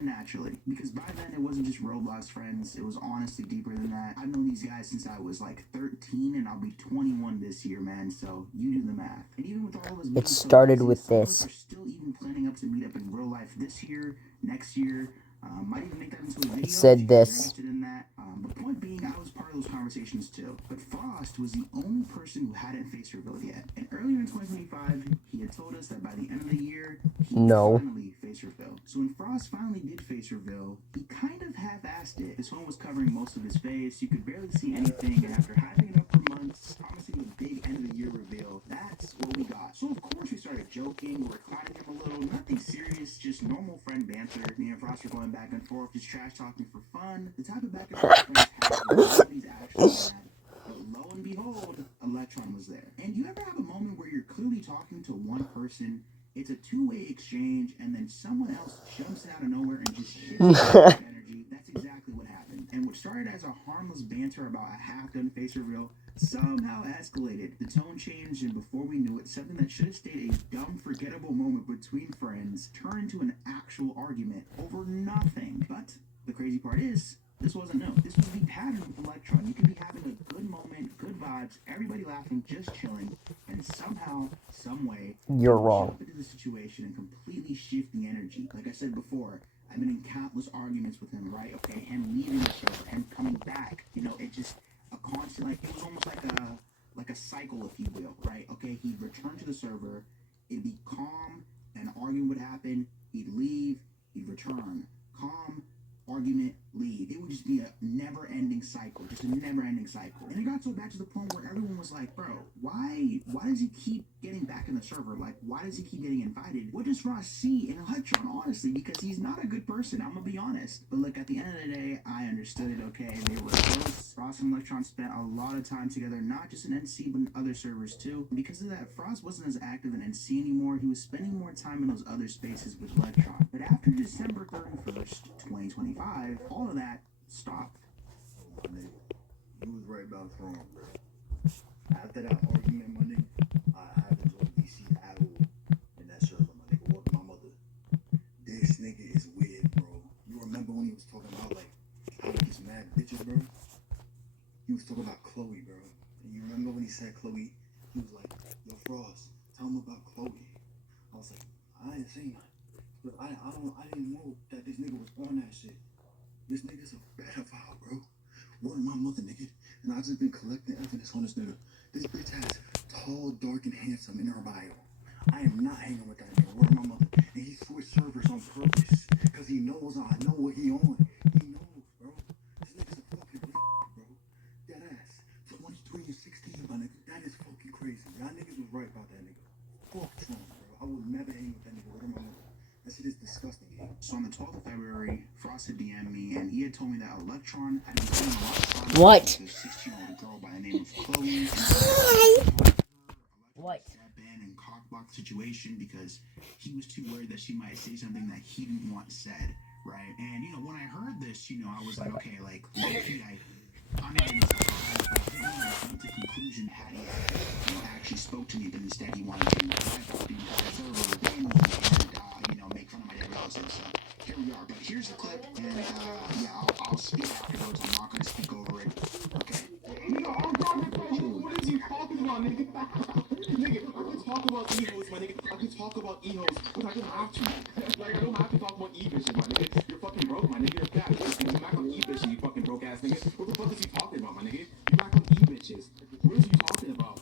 naturally, because by then it wasn't just Roblox friends, it was honestly deeper than that. I've known these guys since I was like 13 and I'll be 21 this year, man, so you do the math. And even with all of us It moving so started crazy, with some of us this. are still even planning up to meet up in real life this year, next year. Might even make that into a video It if you said guys are this. interested in that. But point being, I was part of those conversations too. But Frost was the only person who hadn't face revealed yet. And earlier in 2025, he had told us that by the end of the year, he would No. finally face reveal. So when Frost finally did face reveal, he kind of half-assed it. His phone was covering most of his face. You could barely see anything. And after having it up for months, promising a big end of the year reveal, that's what we got. So of course we started joking, we're clowning him a little. Nothing serious, just normal friend banter. Me and Frost were going back and forth, just trash talking for fun. The type of back and forth friends have when nobody's actually mad. But lo and behold, Electron was there. And you ever have a moment where you're clearly talking to one person, it's a two-way exchange, and then someone else jumps out of nowhere and just shits on your energy? That's exactly what happened. And what started as a harmless banter about a half-done face reveal somehow escalated. The tone changed, and before we knew it, something that should have stayed a dumb, forgettable moment between friends turned into an actual argument over nothing. But the crazy part is, this wasn't new. This was the pattern with Electron. You could be having a good moment, good vibes, everybody laughing, just chilling, and somehow, some way, You're wrong. jump into the situation and completely shift the energy. Like I said before, I've been in countless arguments with him, right? Okay, him leaving the server, him coming back. You know, it just a constant, like it was almost like a cycle, if you will, right? Okay, he'd return to the server, it'd be calm, an argument would happen, he'd leave, he'd return, calm, argument, leave. It would just be a never-ending cycle, just a never-ending cycle. And it got so bad to the point where everyone was like, "Bro, why does he keep getting back in the server? Like, why does he keep getting invited? What does Ross see in Electron, honestly? Because he's not a good person. I'm gonna be honest. But look, at the end of the day, I understood it. Okay, they were close. Ross and Electron spent a lot of time together, not just in NC but in other servers too. And because of that, Frost wasn't as active in NC anymore. He was spending more time in those other spaces with Electron. But after December 31st, 2025, all of that stopped. My nigga, you was right about Throne, bro. After that argument, my nigga, I haven't joined DC at all in that server, my nigga. What my mother? This nigga is weird, bro. You remember when he was talking about like how he gets mad bitches, bro? He was talking about Chloe, bro. And you remember when he said Chloe? He was like, "Yo, Frost, tell him about Chloe." I was like, I ain't seen that, but I didn't know that this nigga was on that shit. This nigga's a pedophile, bro. What my mother, nigga? And I just been collecting evidence on this nigga. This bitch has tall, dark, and handsome in her bio. I am not hanging with that nigga. Word my mother. And he switched servers on purpose. Cause he knows I know what he on. He knows, bro. This nigga's a fucking bro. Dead ass. 23 and 16, my nigga. That is fucking crazy. Y'all niggas was right about that nigga. Fuck Trump, bro. I would never hang with that nigga. Word my mother. That shit is disgusting, gang. So on the 12th of February, Frost had DM'd me, and he had told me that Electron had been spending a lot of time What? with a 16-year-old girl by the name of Chloe. What? Step in and cockblock the situation because he was too worried that she might say something that he didn't want said, right? And you know, when I heard this, you know, I was like, okay, like I'm not even surprised, but I didn't want to come to conclusion had he actually spoke to me, but instead he wanted to drive out the entire server and make fun of my dead relatives. So here we are. But here's the clip, and I'll speak afterwards. I'm not gonna speak over it. Okay. Nigga, I'm talking about you. What is you talking about, nigga? Nigga, I can talk about E-hoes, my nigga. I can talk about E-hoes, but I don't have to. Like, I don't have to talk about E-bitches, my nigga. You're fucking broke, my nigga. You're fat. You back on E-bitches, you fucking broke ass nigga. What the fuck is he talking about, my nigga? You back on E-bitches. What is he talking about?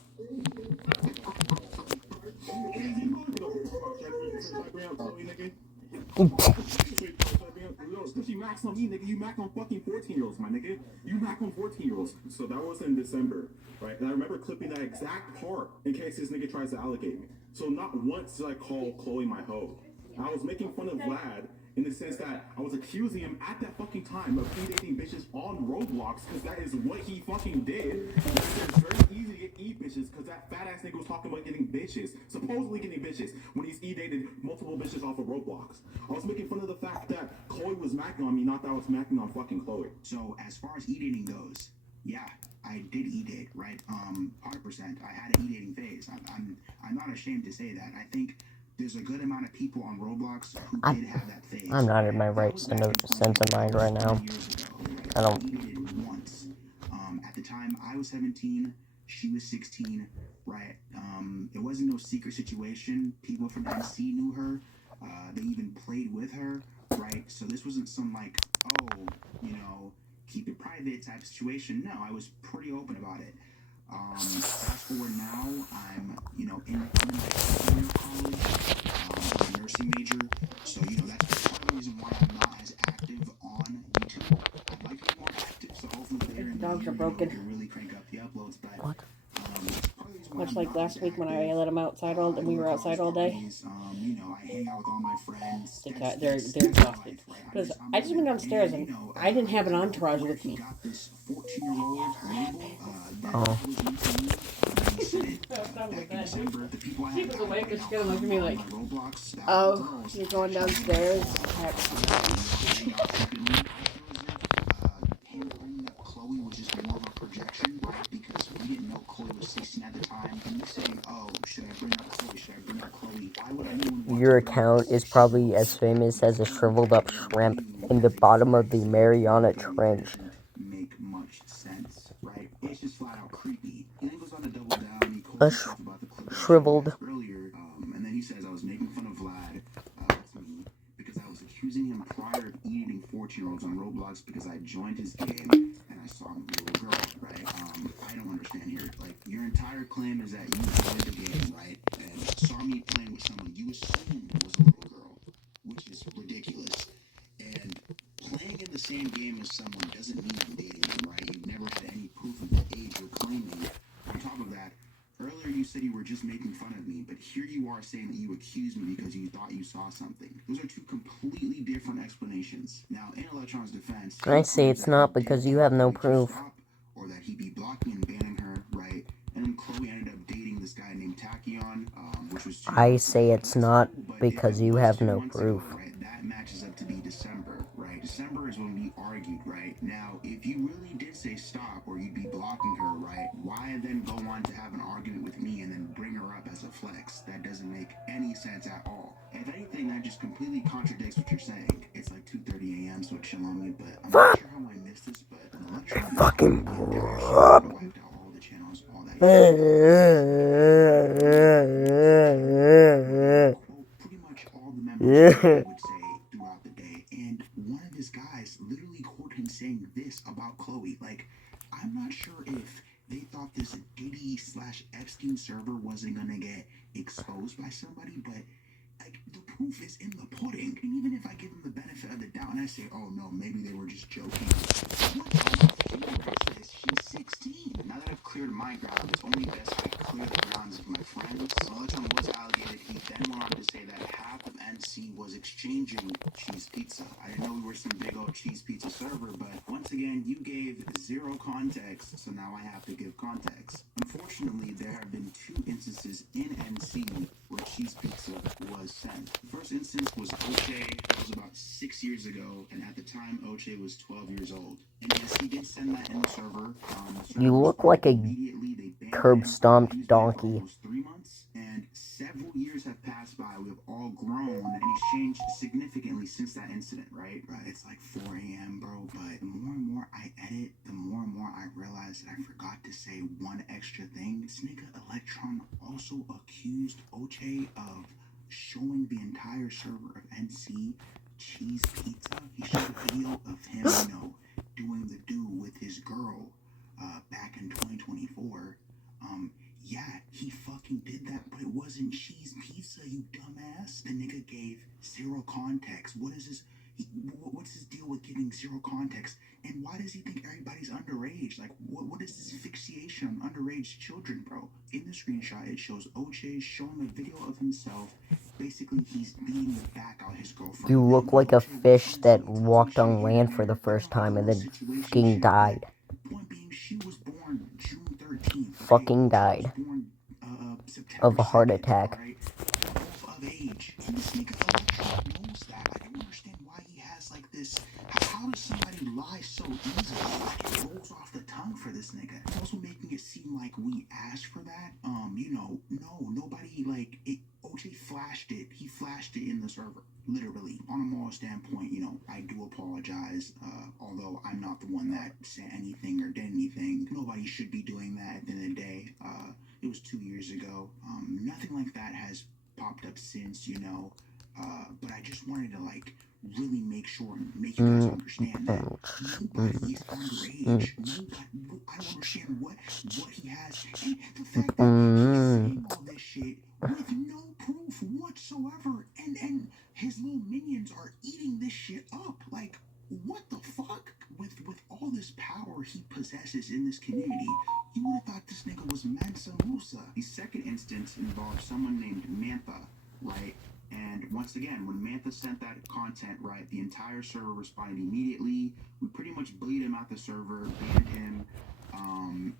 You max on me, nigga. You max on fucking 14-year-olds, my nigga. You max on 14-year-olds. So that was in December, right? And I remember clipping that exact part in case this nigga tries to allocate me. So not once did I call Chloe my hoe. I was making fun of Vlad in the sense that I was accusing him at that fucking time of dating bitches on Roblox because that is what he fucking did. And it's very easy to get bitches because that fat ass nigga was talking about getting bitches, supposedly getting bitches, when he's dated multiple bitches off of Roblox. I was making fun of the fact that Chloe was macking on me, not that I was macking on fucking Chloe. So as far as dating goes, yeah, I did date, right? 100%. I had an dating phase. I'm not ashamed to say that. I think there's a good amount of people on Roblox who did have that phase. I'm not in my right sense of mind right now. I don't. Once. At the time, I was 17, she was 16, right? It wasn't no secret situation. People from NC knew her. They even played with her, right? So this wasn't some like, oh, you know, keep it private type of situation. No, I was pretty open about it. Fast forward now, I'm in my second year of college. I'm a nursing major, so that's part of the reason why I'm not as active on YouTube. I'd like to be more active, so hopefully later in the Dogs year, are broken. we can really crank up the uploads. But What? Much like last week when I let them outside all and we were outside all day. I hang out with all my friends. They're exhausted. Because I just went downstairs and I didn't have an entourage with me. Oh. She was awake and she looked at me like, oh, you're going downstairs? Chloe was just more of a projection, right? Because we didn't know Chloe was 16 at the time. And you saying, oh, should I bring up Chloe? Should I bring up Chloe? Why would anyone want Your account is probably as famous as a shriveled up shrimp in the bottom of the Mariana Trench. Make much sense, right? It's just flat out creepy. And then goes on to double down. A shriveled. Earlier, and then he says I was making fun of Vlad. That's me, because I was accusing him prior of eating 14-year-olds on Roblox because I joined his game and I saw him with a little girl, right? I don't understand here. Like, your entire claim is that you joined the game, right? And saw me playing with someone you assumed was a little girl, which is ridiculous. And playing in the same game as someone doesn't mean I'm dating them, right? You've never had any proof of the age you're claiming. On top of that, earlier you said you were just making fun of me, but here you are saying that you accused me because you thought you saw something. Those are two completely different explanations. Now, in Electron's defense, I say it's not because you have no proof. or that he'd be blocking and banning her, right? And then Chloe ended up dating this guy named Tachyon, which was. I say it's not because you have no proof. Right? That matches up to be December, right? December is when we argued, right? Now, if you really did say stop or you'd be blocking her, right? Why then go on to have an argument with me and then bring her up as a flex? That doesn't make any sense at all. If anything, that just completely contradicts what you're saying. It's like 2:30 a.m., so chill on me, but I'm not sure how I missed this, but an electron Fucking wiped out all the channels, all that. Pretty much all the members would say throughout the day, and one of his guys literally quote him saying this about Chloe. Like, I'm not sure if they thought this Diddy/Epstein server wasn't gonna get exposed by somebody, but like, the proof is in the pudding. And even if I give them the benefit of the doubt and I say, oh no, maybe they were just joking, she's 16. Now that I've cleared my ground, it's only best I clear the grounds of my friends. Electron was alligated. He then went on to say that half of NC was exchanging cheese pizza. I didn't know we were some big old cheese pizza server, but once again, you gave zero context, so now I have to give context. Unfortunately, there have been 2 instances in NC where cheese pizza was sent. The first instance was Oche. That was about 6 years ago, and at the time, Oche was 12 years old. And yes, he did send that in the server. You look like a curb-stomped donkey. Almost 3 months, and several years have passed by. We have all grown, and he's changed significantly since that incident, right? It's like 4 a.m., bro, but the more and more I edit, the more and more I realize that I forgot to say one extra thing. This nigga Electron also accused Oche of showing the entire server of NC cheese pizza. He showed a video of him, doing the do with his girl back in 2024. Yeah, he fucking did that, but it wasn't cheese pizza, you dumbass. The nigga gave zero context. What is this? What's his deal with giving zero context? And why does he think everybody's underage? Like, what is this fixation on underage children, bro? In the screenshot, it shows Oche showing a video of himself. Basically, he's beating the back out his girlfriend. You look like a fish that walked on land for the first time and then fucking died. Point being, she was born June 13th. Fucking died. Of a heart attack. Of age. This nigga Electron knows that. I don't understand why he has like this. How how does somebody lie so easily? Like, it rolls off the tongue for this nigga. It's also making it seem like we asked for that. No, nobody, like, it. OJ flashed it. He flashed it in the server. Literally. On a moral standpoint, I do apologize. Although I'm not the one that said anything or did anything. Nobody should be doing that at the end of the day. It was 2 years ago. Nothing like that has popped up since, but I just wanted to, like, really make sure and make you guys understand that nobody is underage. Nobody, I don't understand what he has. And the fact that he's saying all this shit with no proof whatsoever, and his little minions are eating this shit up. Like, what the fuck? With all this power he possesses in this community, you would have thought this nigga was Mansa Musa. The second instance involves someone named Mantha, right? And once again, when Mantha sent that content, right, the entire server responded immediately. We pretty much bleed him out the server, banned him.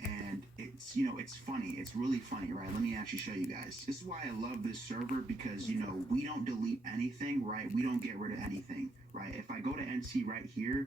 And it's funny. It's really funny, right? Let me actually show you guys. This is why I love this server, because, we don't delete anything, right? We don't get rid of anything, right? If I go to NC right here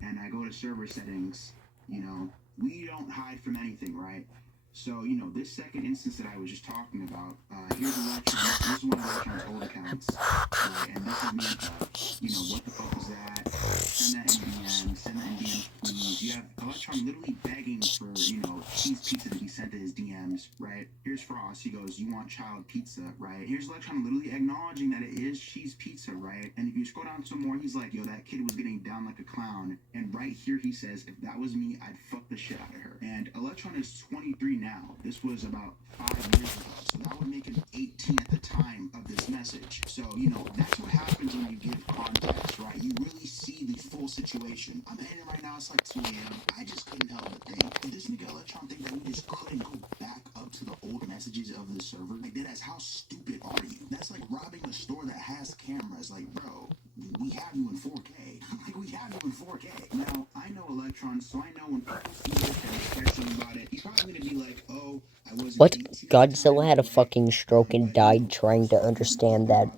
and I go to server settings, we don't hide from anything, right? So, this second instance that I was just talking about, here's Electron. This is one of Electron's old accounts, right? And this is me, what the fuck is that? Send that NDM, please. You have Electron literally begging for, cheese pizza to be sent to his DMs, right? Here's Frost. He goes, you want child pizza, right? Here's Electron literally acknowledging that it is cheese pizza, right? And if you scroll down some more, he's like, yo, that kid was getting down like a clown. And right here he says, if that was me, I'd fuck the shit out of her. And Electron is 23 now. This was about 5 years ago. So that would make him 18 at the time of this message. So, that's what happens when you give context, right? You really see the full situation. I'm editing right now. It's like 2 a.m. I just couldn't help but think, did this nigga Electron think that we just couldn't go back up to the old messages of the server? Like, that's how stupid are you? That's like robbing a store that has cameras. Like, bro, we have you in 4K. Like, we have you in 4K. Now, I know Electron, so I know when people see this and express something about it, he's probably gonna be like, oh, I wasn't. What? Godzilla had a fucking stroke and died trying to understand that.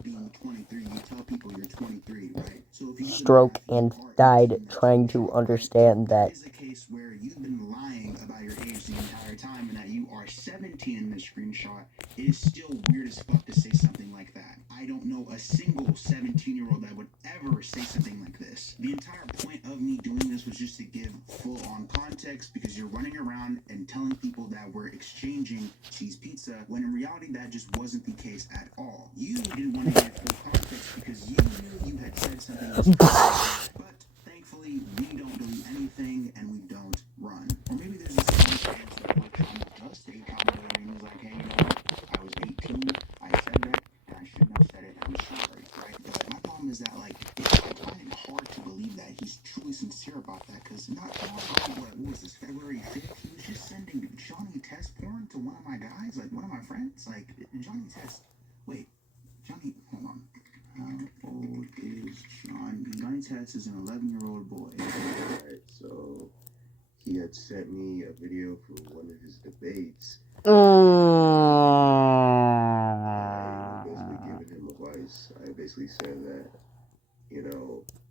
Stroke and died trying to understand that. Is a case where you've been lying about your age the entire time and that you are 17 in this screenshot. It is still weird as fuck to say something like that. I don't know a single 17-year-old that would ever say something like this. The entire point of me doing this was just to give full-on context, because you're running around and telling people that we're exchanging cheese pizza, when in reality that just wasn't the case at all. You didn't want to give full context because you knew you had said something. But thankfully, we don't delete anything and we don't run. Or maybe there's this one chance that Electron just a comment and was like, hey, I was 18, I said that, and I shouldn't have said it, I'm sorry, right? But my problem is that, like, I find it hard to believe that he's truly sincere about that, because not long ago, what was this, February 5th, he was just sending Johnny Test porn to one of my guys, like, one of my friends, like, Johnny Test, wait, Johnny, hold on. How old is Johnny? Johnny Test is an 11-year-old boy. Alright, so he had sent me a video for one of his debates. I basically given him advice. I basically said that,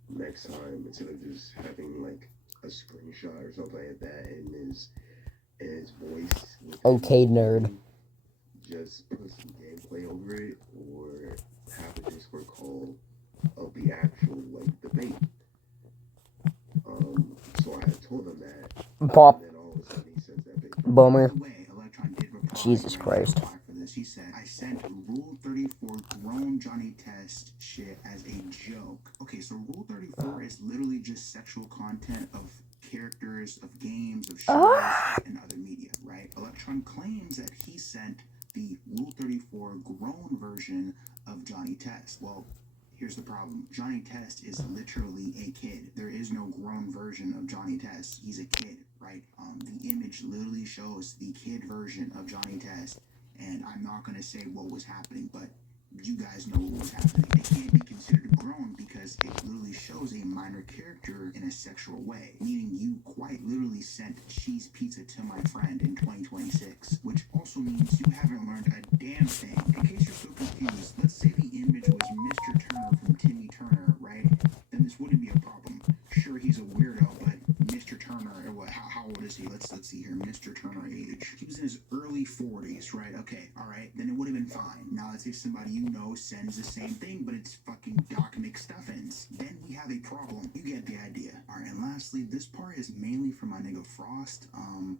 next time, instead of just having like a screenshot or something like that in his voice, Okay, nerd. just put some gameplay over it, or have a Discord call of the actual debate. So I had told him that. Pop. And then all of a sudden he sends that picture. Boomer. Electron did reply. Jesus Christ. For this. He said, I sent Rule 34 grown Johnny Test shit as a joke. Okay, so Rule 34 is literally just sexual content of characters, of games, of shows, and other media, right? Electron claims that he sent the Rule 34 grown version of Johnny Test. Well, here's the problem. Johnny Test is literally a kid. There is no grown version of Johnny Test. He's a kid, right? The image literally shows the kid version of Johnny Test, and I'm not going to say what was happening, but you guys know what was happening. It can't be considered grown because it literally shows a minor character in a sexual way, meaning you quite literally sent cheese pizza to my friend in 2026, which also means you haven't learned a damn thing. In case you're still confused, let's say the image was Mr. Turner from Timmy Turner, right? Then this wouldn't be a problem. Sure, he here, Mr. Turner age. He was in his early 40s, right? Okay, all right, then it would have been fine. Now let's say somebody you know sends the same thing, but it's fucking Doc McStuffins. Then we have a problem. You get the idea. All right, and lastly, this part is mainly for my nigga Frost.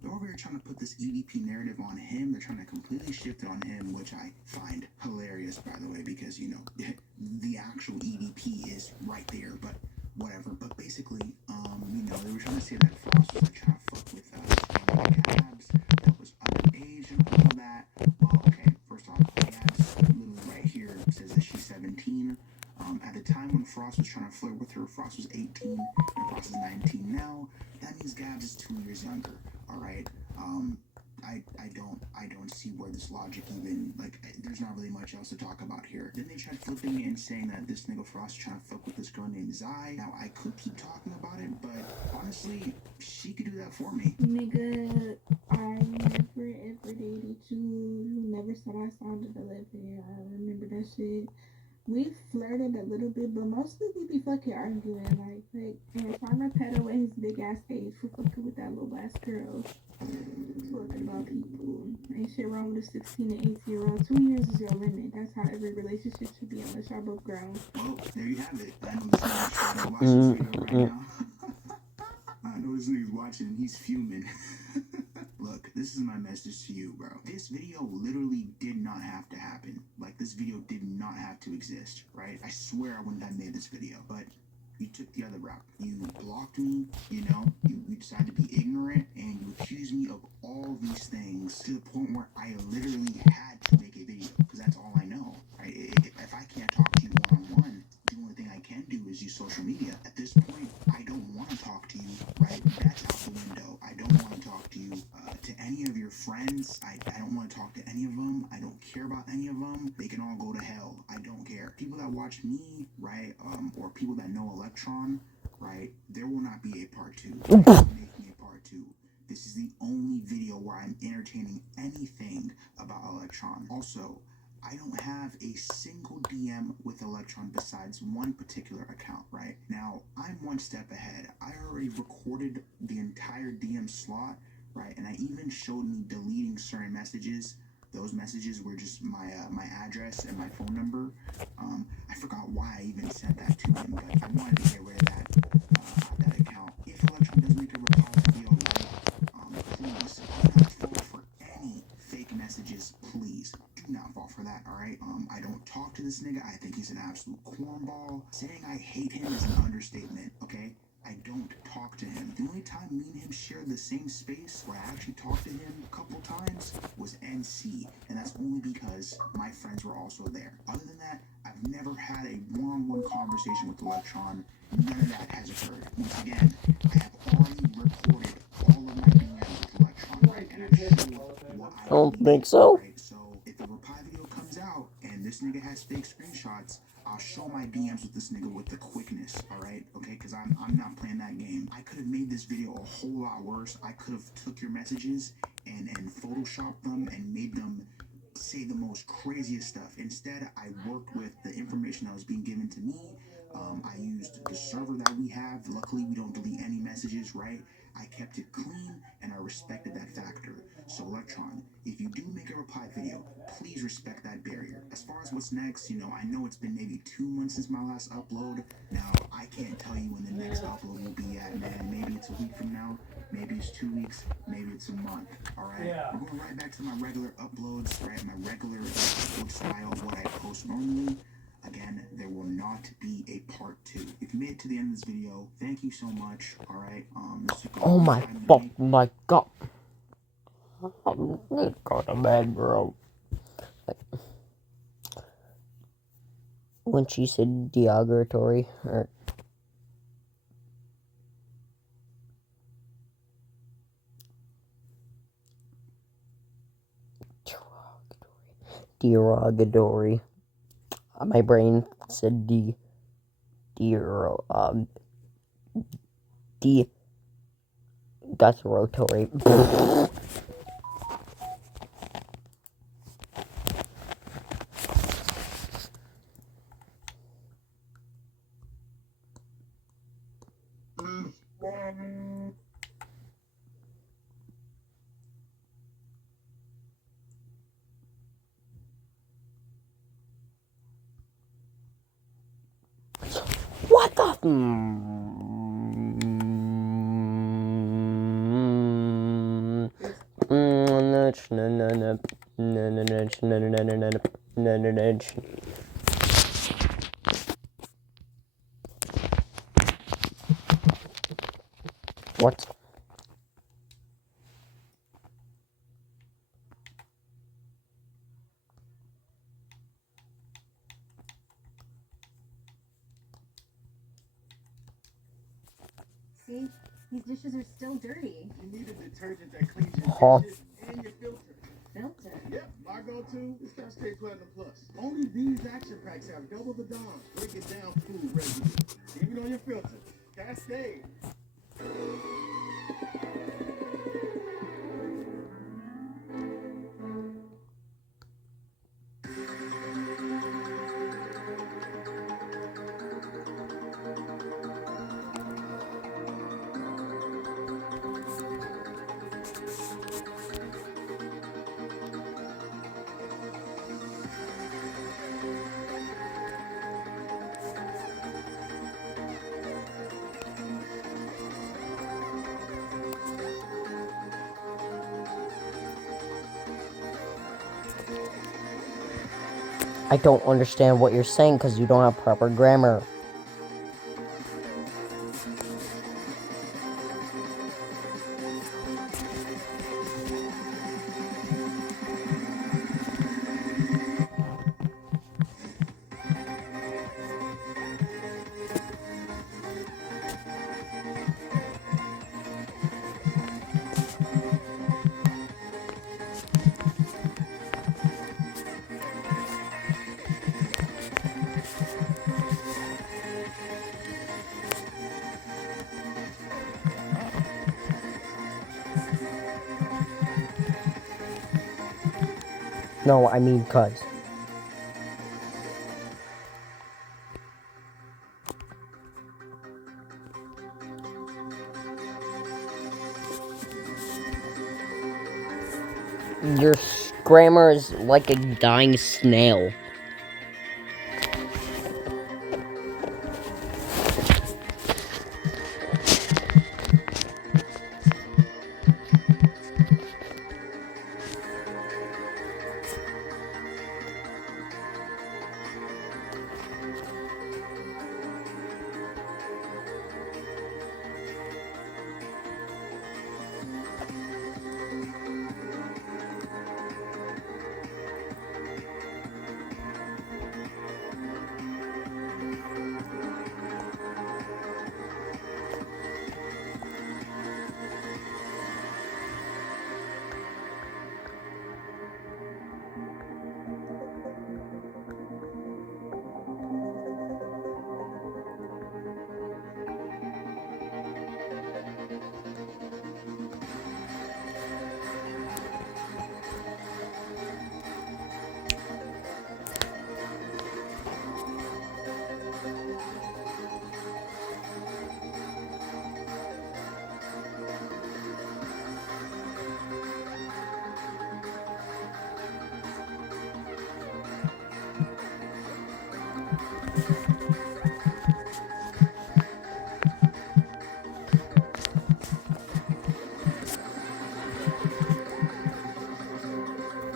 They're over here trying to put this EDP narrative on him. They're trying to completely shift it on him, which I find hilarious, by the way, because, you know, the actual EDP is right there, but whatever. But basically, you know, they were trying to say that Frost was like trying to fuck with Gabs that was underage and all that. Well, okay, first off, Gabs literally right here says that she's 17. At the time when Frost was trying to flirt with her, Frost was 18 and Frost is 19 now. That means Gabs is 2 years younger. All right. I don't see where this logic even, like, there's not really much else to talk about here. Then they tried flipping it and saying that this nigga Frost is trying to fuck with this girl named Zai. Now, I could keep talking about it, but honestly, she could do that for me. Nigga, I never ever dated you. You never said I sounded 11. I remember that shit. We flirted a little bit, but mostly we be fucking arguing. Like and Farmer Pedo at his big ass age for fucking with that little ass girl. Talking about people. Ain't shit wrong with a 16 and 18-year-old. 2 years is your limit. That's how every relationship should be unless y'all both grown. Well, there you have it. I know this nigga's trying to watch this video right now. I know this nigga's watching and he's fuming. Look, this is my message to you, bro. This video literally did not have to happen. Like, this video did not have to exist, right? I swear I wouldn't have made this video, but you took the other route. You blocked me, you know, you decided to be ignorant, and you accused me of all these things to the point where I literally had to make a video, because that's all I know, right? If I can't talk to you one-on-one, the only thing I can do is use social media. At this point, I don't want to talk to you, right? That's out the window. I don't want to talk to you, to any of your friends. I don't want to talk to any of them. I don't care about any of them. They can all go to hell. I don't care. People that watch me, right, or people that know Electron, right, there will not be a part 2. I'm not making a part 2. This is the only video where I'm entertaining anything about Electron. Also, I don't have a single DM with Electron besides one particular account, right? Now, I'm one step ahead. I already recorded the entire DM slot, right? And I even showed me deleting certain messages. Those messages were just my address and my phone number. I forgot why I even sent that to him, but I wanted to get rid of that account. If Electron does make a reply video, right, please do not fall for any fake messages, please. Do not fall for that, alright? I don't talk to this nigga. I think he's an absolute cornball. Saying I hate him is an understatement, okay? I don't talk to him. The only time me and him shared the same space where I actually talked to him a couple times was NC, and that's only because my friends were also there. Other than that, I've never had a one-on-one conversation with Electron. None of that has occurred. Once again, I have already recorded all of my DMs with Electron, right? And I showed what I don't believe, think so. right? So if the reply video comes out and this nigga has fake screenshots, I'll show my DMs with this nigga with the quickness, alright? Okay, because I'm not playing that game. I could have made this video a whole lot worse. I could have took your messages and photoshopped them and made them say the most craziest stuff. Instead, I worked with the information that was being given to me. I used the server that we have. Luckily, we don't delete any messages, right? I kept it clean, and I respected that factor. So, Electron, if you do make a reply video, please respect that barrier. As far as what's next, you know, I know it's been maybe 2 months since my last upload. Now, I can't tell you when the next upload will be at, man. Maybe it's a week from now. Maybe it's 2 weeks. Maybe it's a month. All right? Yeah. We're going right back to my regular uploads, right? My regular upload style of what I post normally. Again, there will not be a part 2. If you made it to the end of this video, thank you so much. All right. Oh my fuck, my god. I need to go to bed, bro. When she said derogatory, or derogatory. My brain said derogatory. What? See? These dishes are still dirty. You need a detergent that cleans your Huh. dishes and your filter. Filter. Yep, my go-to is Cascade Platinum Plus. Only these action packs have double the DOMs, breaking down food residue. Even on your filter. Cascade. I don't understand what you're saying because you don't have proper grammar. No, I mean cuz. Your grammar is like a dying snail.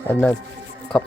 And then cup.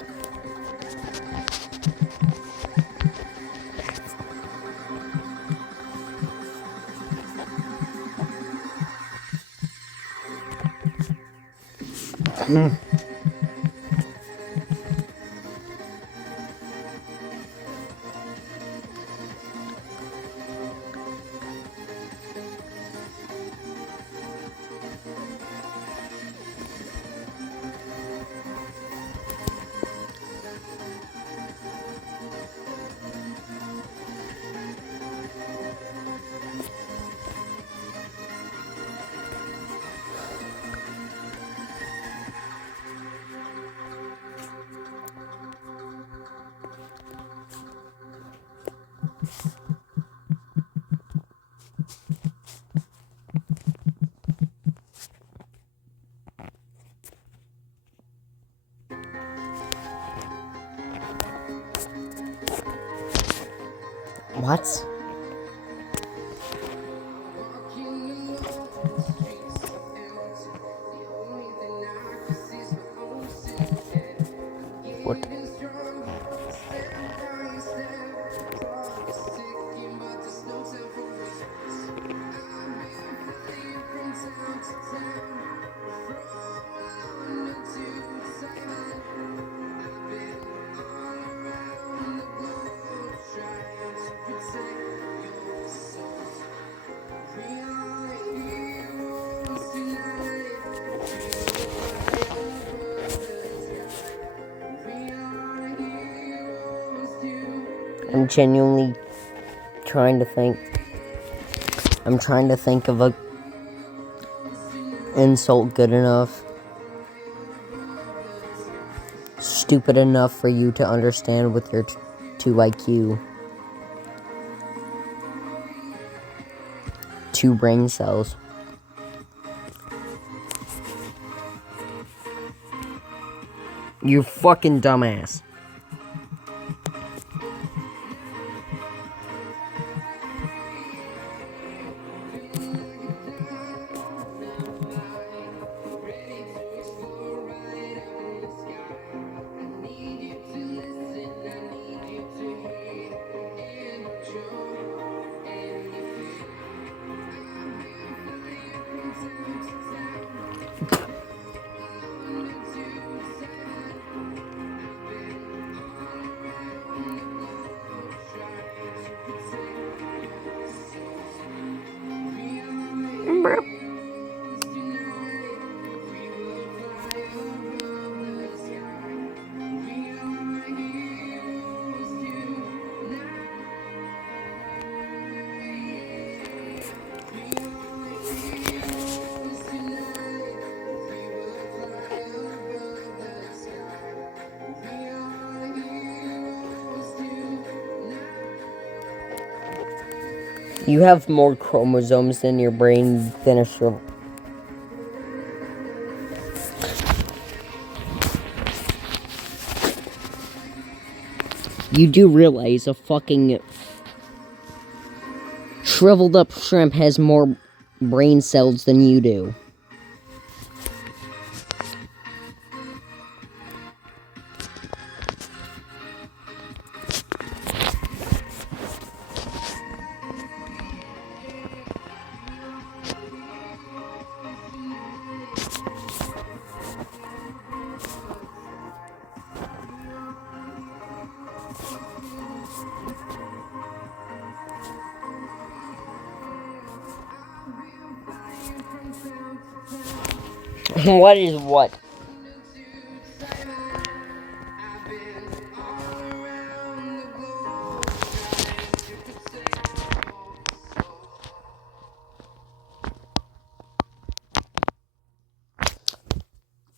What? What? I'm genuinely trying to think. I'm trying to think of a insult good enough, stupid enough for you to understand with your 2 IQ, 2 brain cells. You fucking dumbass. You have more chromosomes in your brain than a shrivel. You do realize a fucking shriveled up shrimp has more brain cells than you do. What is what?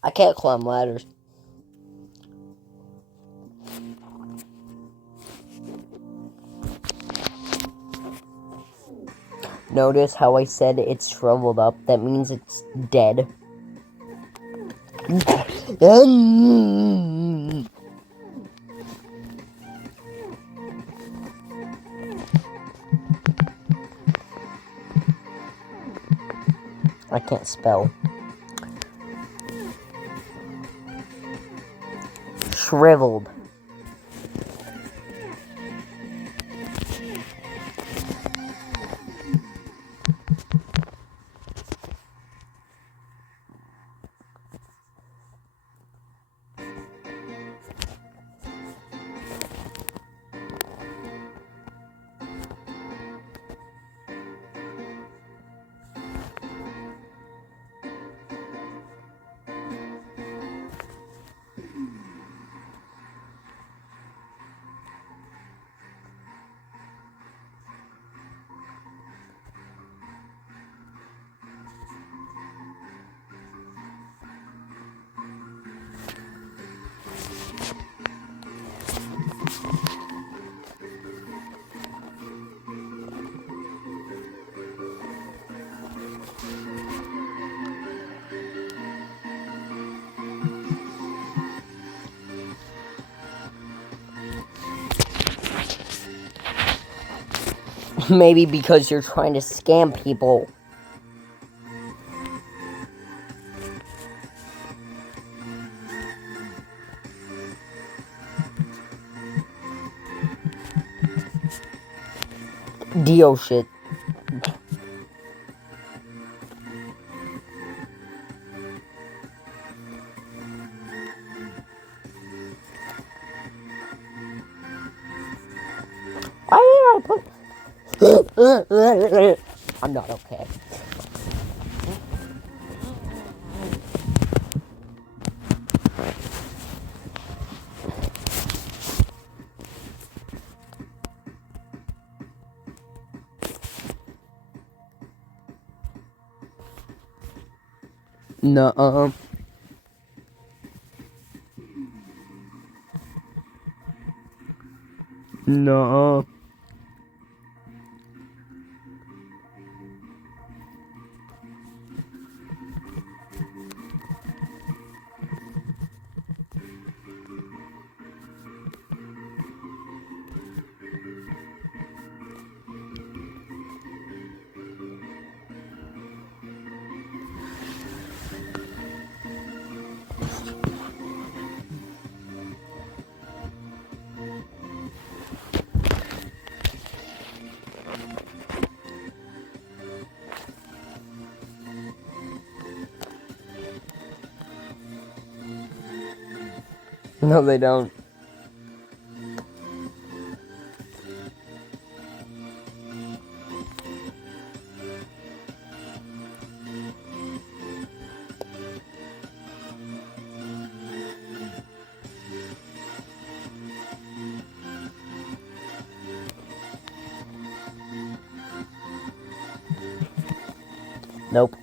I can't climb ladders. Notice how I said it's shriveled up? That means it's dead. I can't spell. Shriveled. Maybe because you're trying to scam people. Dio shit. Why did I put... I'm not okay. Nuh-uh. Nuh-uh. No, they don't. Nope.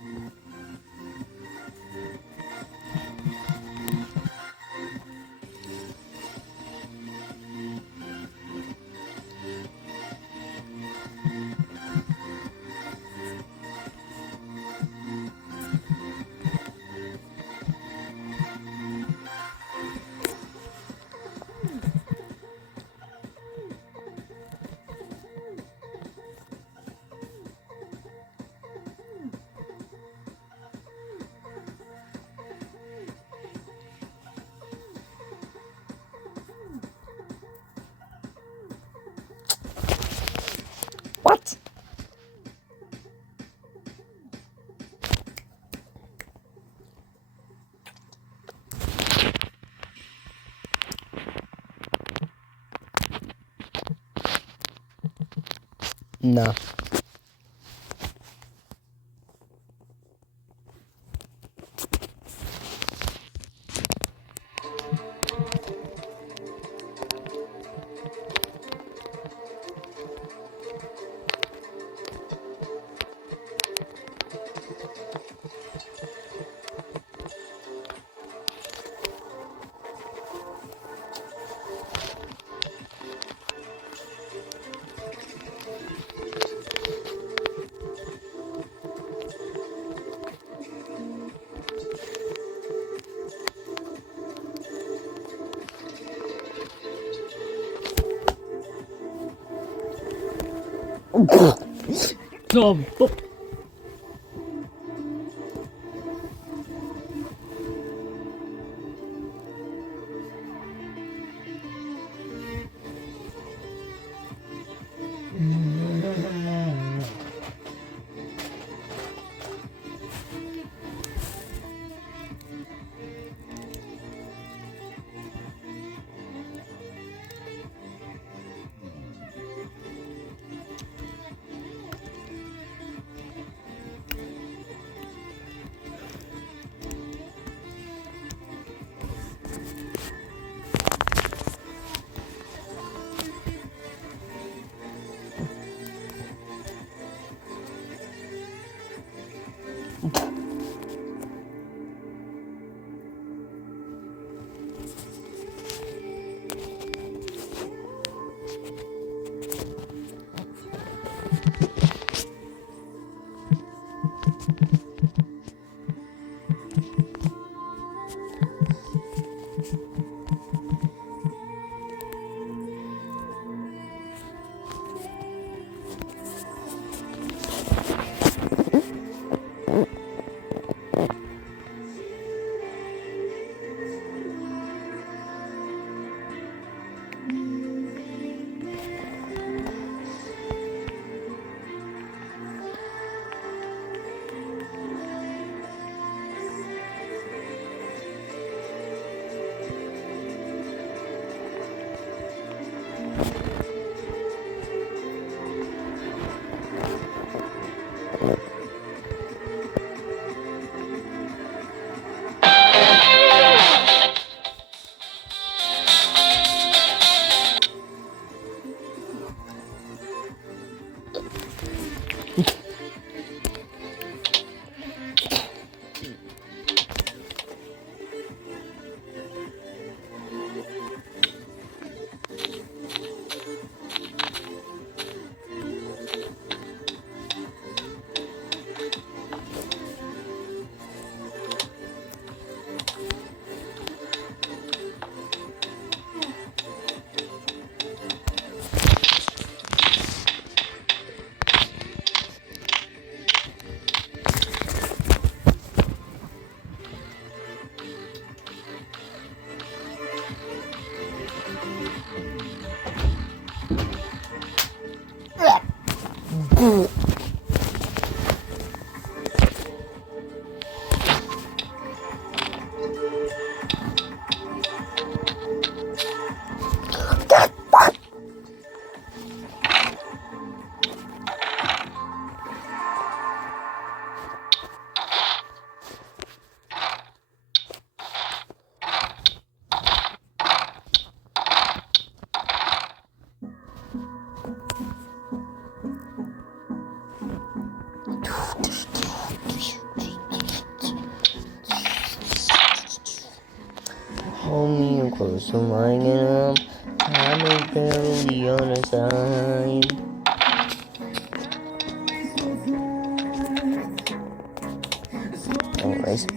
What? No. No. Hold me close to lying up. I'm barely on the side. Anyways.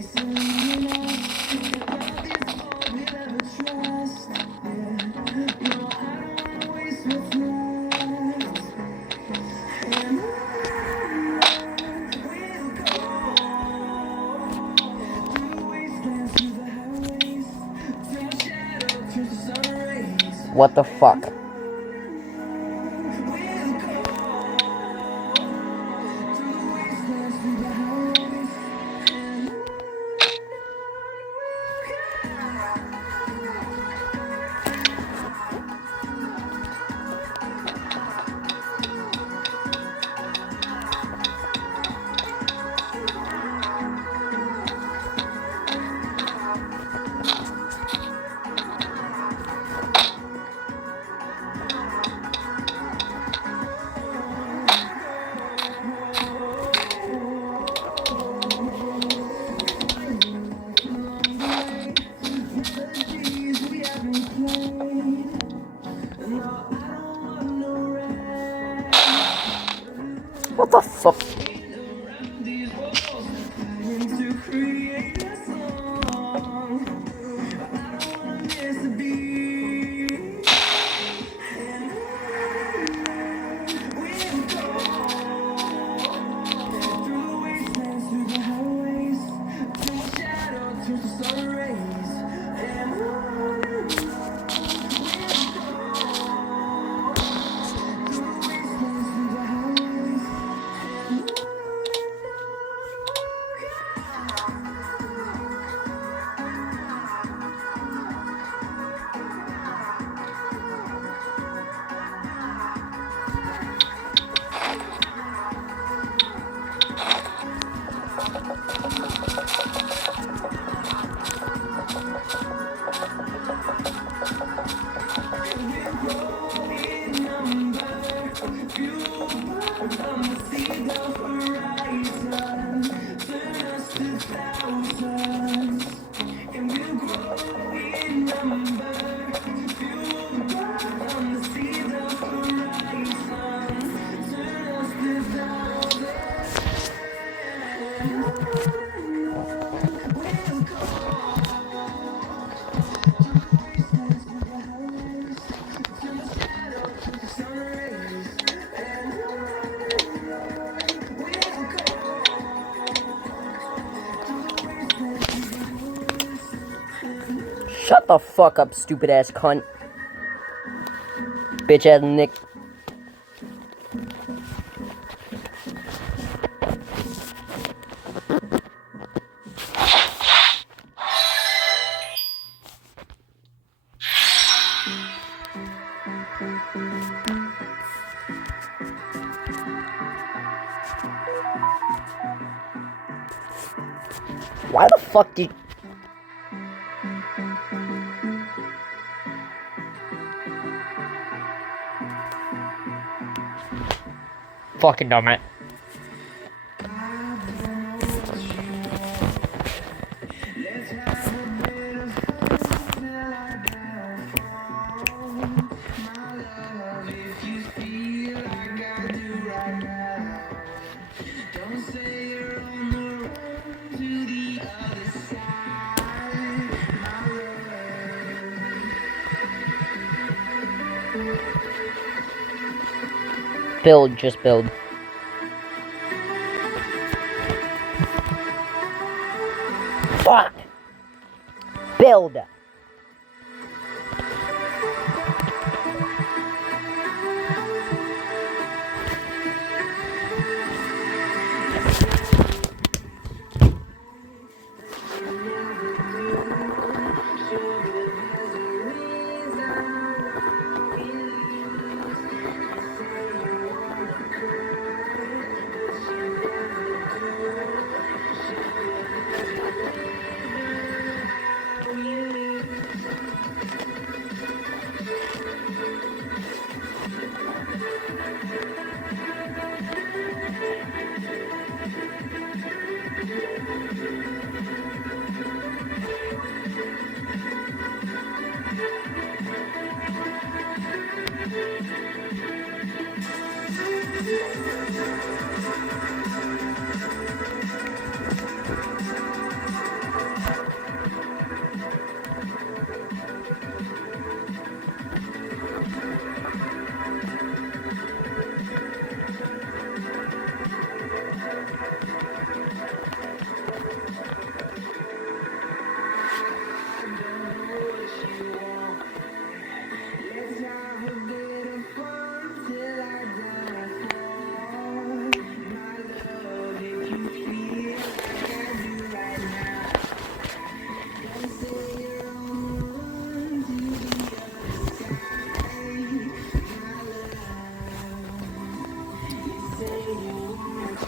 What the fuck? What the fuck? Shut the fuck up, stupid ass cunt. Bitch ass Nick. Why the fuck did... Fucking dumb it. Build, just build. Fuck! Build!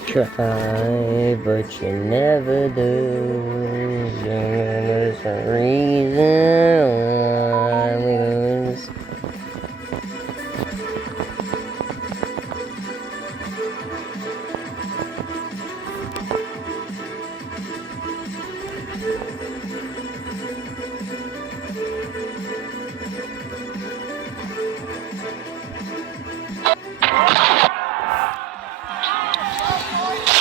Try, but you never do. There's a reason why we lose.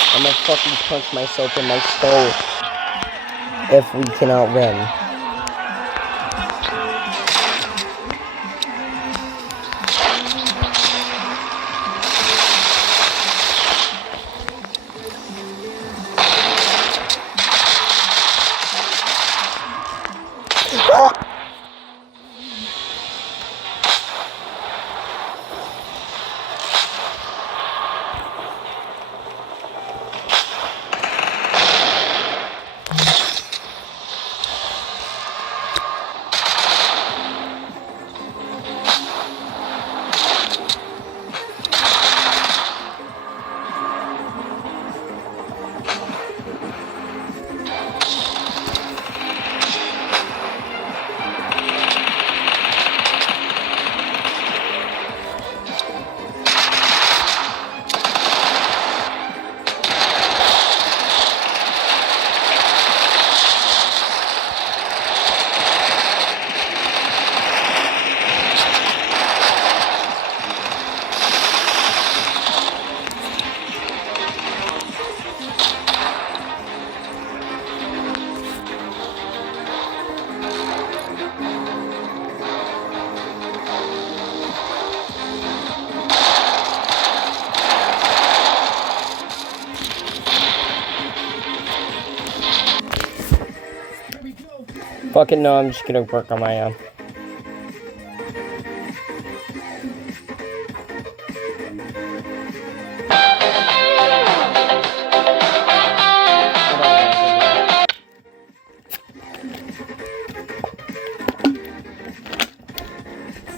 I'm gonna fucking punch myself in my skull if we cannot win. Fucking no, I'm just gonna work on my own.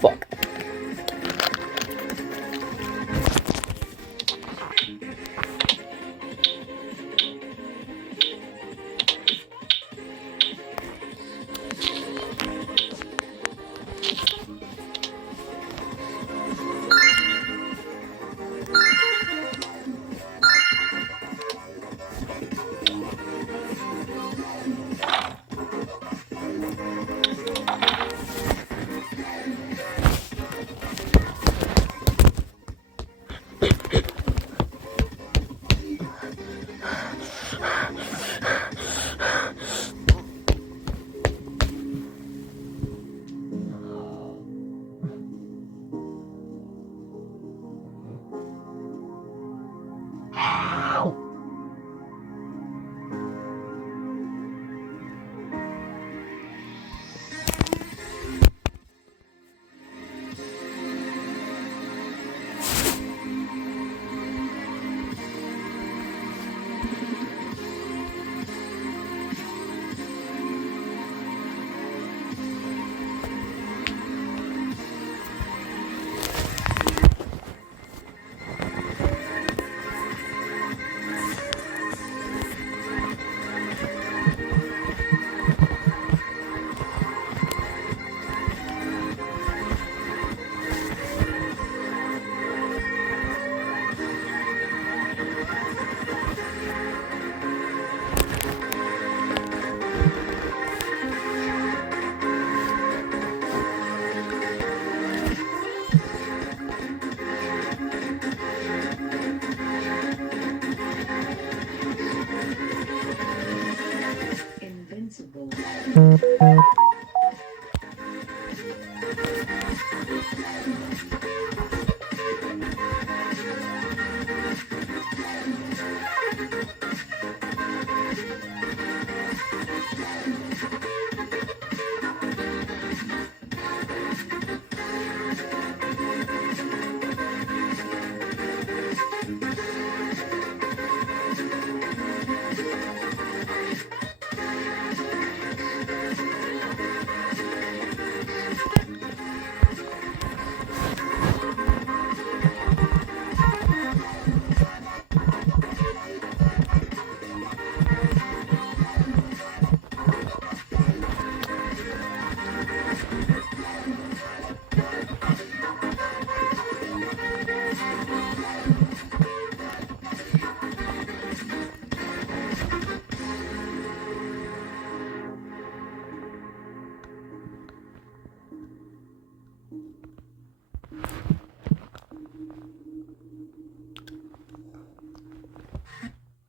Fuck.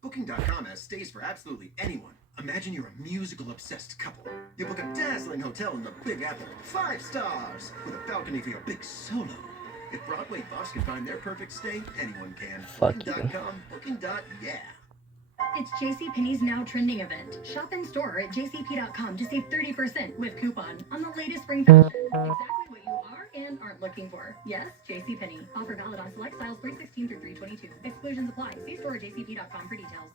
Booking.com has stays for absolutely anyone. Imagine you're a musical-obsessed couple. You book a dazzling hotel in the Big Apple, 5 stars, with a balcony for your big solo. If Broadway buffs can find their perfect stay, anyone can. Fuck you. Booking.com, Booking.yeah. It's JCPenney's Now Trending event. Shop in store at jcp.com to save 30% with coupon on the latest spring fashion. Exactly what you are and aren't looking for. Yes, JCPenney. Offer valid on select styles 316 through 322. Exclusions apply. See store at jcp.com for details.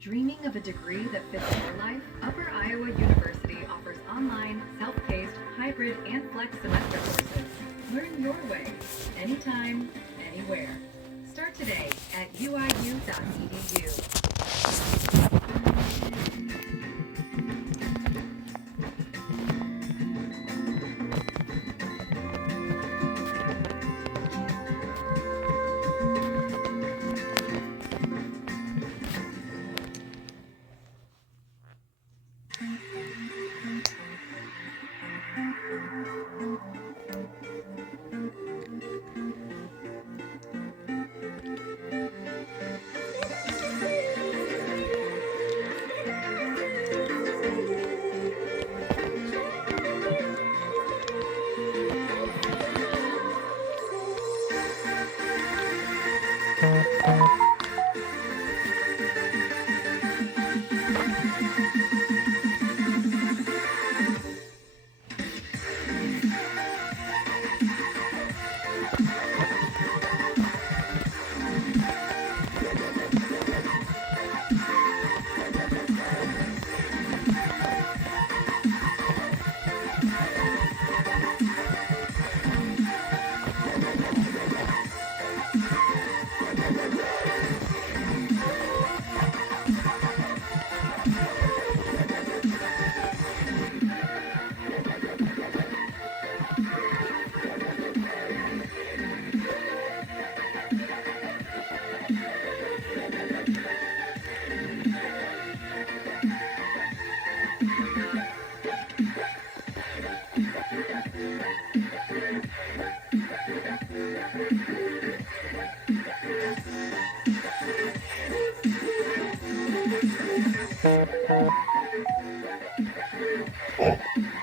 Dreaming of a degree that fits your life? Upper Iowa University offers online, self-paced, hybrid, and flex semester courses. Learn your way, anytime, anywhere. Start today at uiu.edu.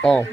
Oh.